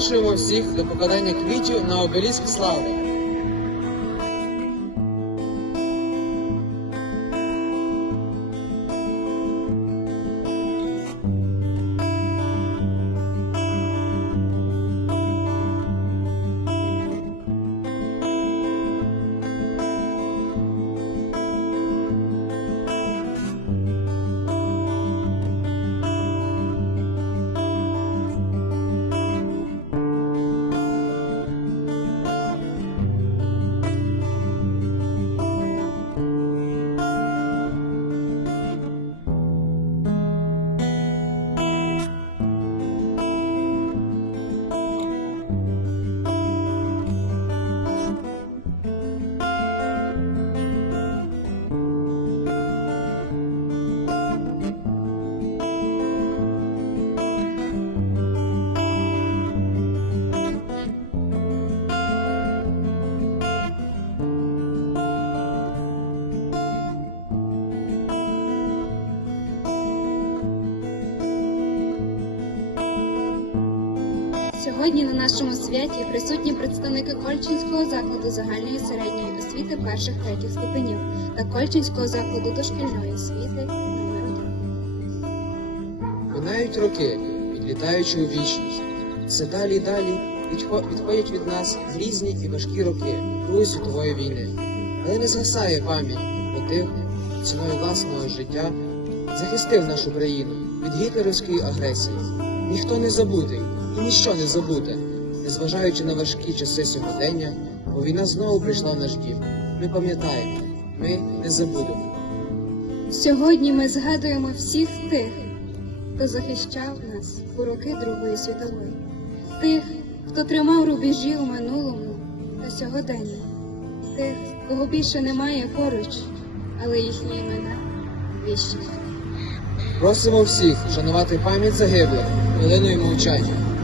Запрошуємо всіх до покладання квітів на обеліск слави. Сьогодні на нашому святі присутні представники Кольчинського закладу загальної середньої освіти перших третіх ступенів та Кольчинського закладу дошкільної освіти номер 1. Минають роки, відлітаючи у вічність. Все далі і далі відходять від нас грізні і важкі роки Другої світової війни. Але не згасає пам'ять про тих, ціною власного життя захистив нашу країну від гітлерівської агресії. Ніхто не забутий і ніщо не забуде, незважаючи на важкі часи сьогодення, бо війна знову прийшла в наш дім. Ми пам'ятаємо, ми не забудемо. Сьогодні ми згадуємо всіх тих, хто захищав нас у роки Другої світової, тих, хто тримав рубежі у минулому та сьогоденні, тих, кого більше немає поруч, але їхні імена вічні. Просимо всіх вшанувати пам'ять загиблих хвилиною мовчання.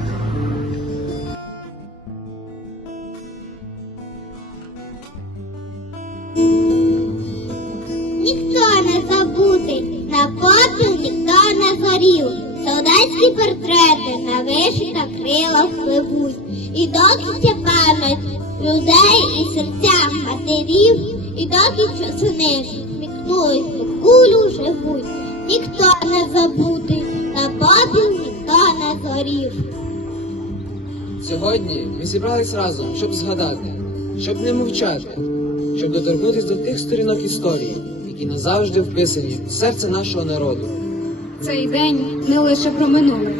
Портрети на крилах пливуть. І доки ця пам'ять людей і серця матерів, і доки часини смікнулись в кулю живуть. Ніхто не забутий, на попіл ніхто не згорів. Сьогодні ми зібрались разом, щоб згадати, щоб не мовчати, щоб доторкнутися до тих сторінок історії, які назавжди вписані в серце нашого народу. Цей день не лише про минуле,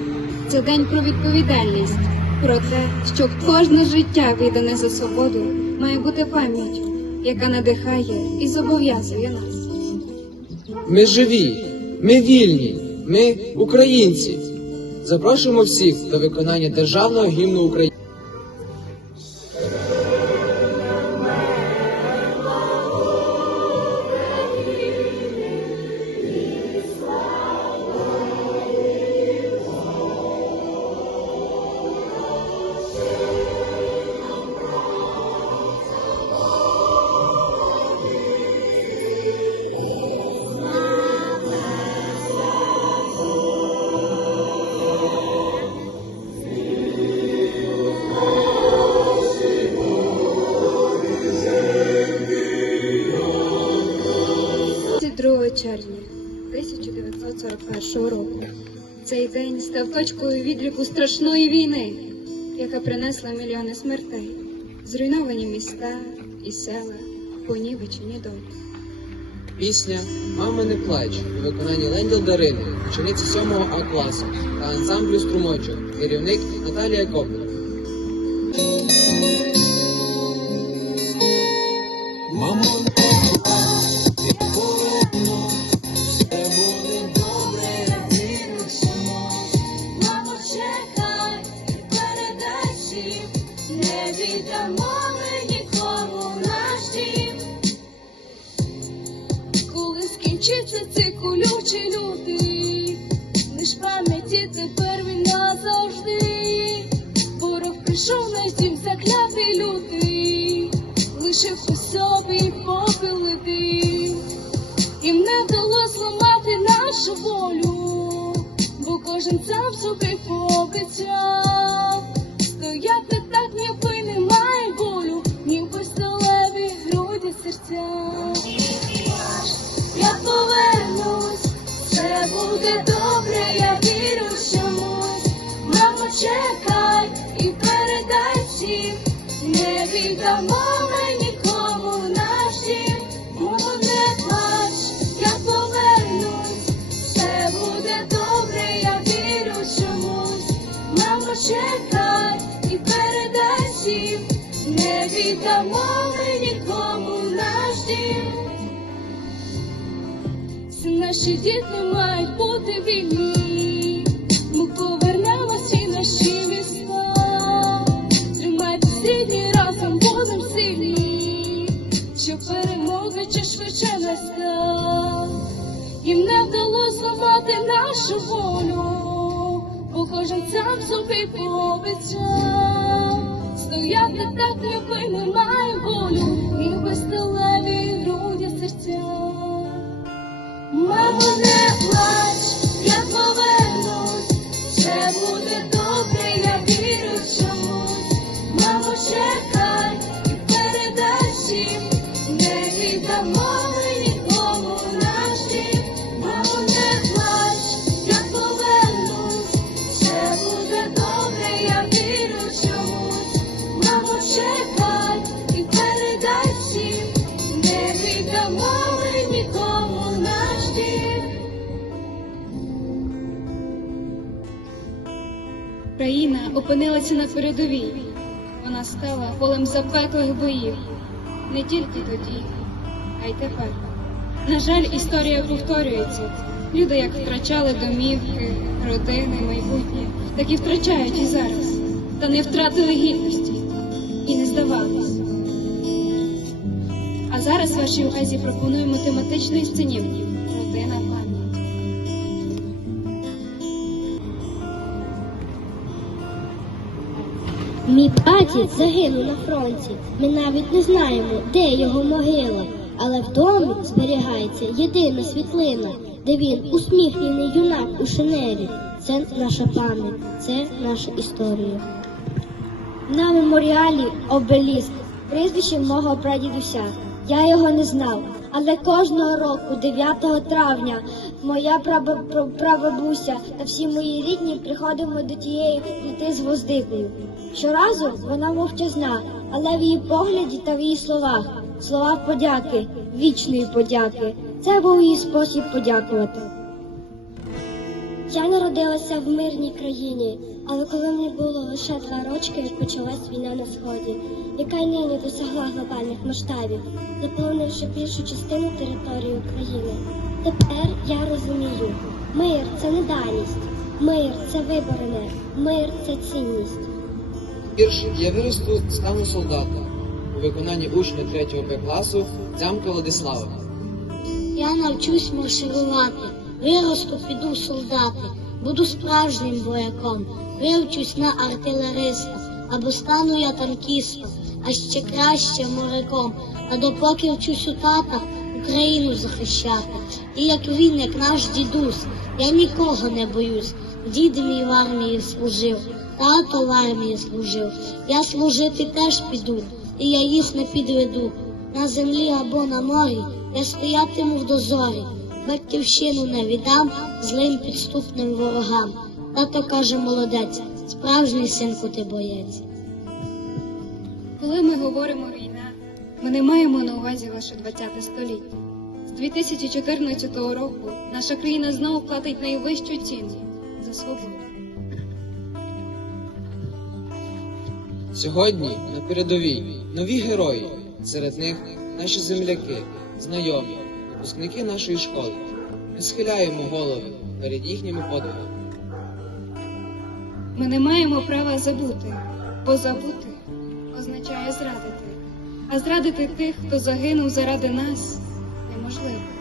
це день про відповідальність, про те, що кожне життя віддане за свободу має бути пам'ять, яка надихає і зобов'язує нас. Ми живі, ми вільні, ми українці. Запрошуємо всіх до виконання державного гімну України. – 1941 року. Цей день став точкою відліку страшної війни, яка принесла мільйони смертей, зруйновані міста і села, понівечені доми. Пісня Мама не плач у виконанні Ленділ Дарини, учениці 7 А класу та ансамблю струмочок, керівник Наталія Копна. Мамо, колючий лютий, лиш пам'яті тепер він назавжди. Ворог прийшов на дім заклятий лютий, лишив у собі попелити. Їм не вдалося зламати нашу волю, бо кожен сам собі пообіцяв буде добре, я вірю чомусь. Мамо, чекай і передай всім, не віддамо ми нікому наш дім. Не плач, я повернусь, все буде добре, я вірю чомусь. Мамо, чекай і передай всім, не віддамо ми. Наші діти мають бути вільні. Ми повернемо всі наші міста. Тримайте сильні разом будем сильні, щоб перемоги чи швидше настав. Їм не вдалося зламати нашу волю, бо кожен сам собі пообіцяв. Стояти так, який ми маємо волю, і безсталеві груді Мамо, не опинилася на передовій. Вона стала полем запеклих боїв. Не тільки тоді, а й тепер. На жаль, історія повторюється. Люди як втрачали домівки, родини, майбутнє, так і втрачають і зараз. Та не втратили гідності і не здавались. А зараз вашій увазі пропонуємо тематичну інсценівку Мій братець загинув на фронті. Ми навіть не знаємо, де його могила. Але в домі зберігається єдина світлина, де він усміхнений юнак у шинелі. Це наша пам'ять, це наша історія. На меморіалі обеліск, прізвище мого прадідуся. Я його не знав, але кожного року, 9 травня, моя праба- пра- прабабуся та всі мої рідні приходимо до тієї плити з гвоздикою. Щоразу вона мовчазна, але в її погляді та в її словах слова подяки, вічної подяки. Це був її спосіб подякувати. Я народилася в мирній країні, але коли мені було лише два рочки, почалась війна на сході, яка й нині досягла глобальних масштабів, заповнивши більшу частину території України. Тепер я розумію, мир це не даність, мир це виборене, мир це цінність. Вірш Я виросту, стану солдатом у виконанні учня 3 Б класу Дзямка Владислава. Я навчусь марширувати, виросту, піду солдати, буду справжнім вояком, вивчусь на артилериста, або стану я танкістом, а ще краще моряком. А допоки вчусь у тата Україну захищати. І як він, як наш дідусь, я нікого не боюсь. Дід мій в армії служив, тато в армії служив. Я служити теж піду, і я їх не підведу. На землі або на морі я стоятиму в дозорі, батьківщину не віддам злим підступним ворогам. Тато каже молодець, справжній синку ти боєць. Коли ми говоримо війна, ми не маємо на увазі лише 20 століття. З 2014 року наша країна знову платить найвищу ціну за свободу. Сьогодні на передовій нові герої. Серед них наші земляки, знайомі, випускники нашої школи. Ми схиляємо голови перед їхніми подвигами. Ми не маємо права забути, бо забути означає зрадити. А зрадити тих, хто загинув заради нас, неможливо.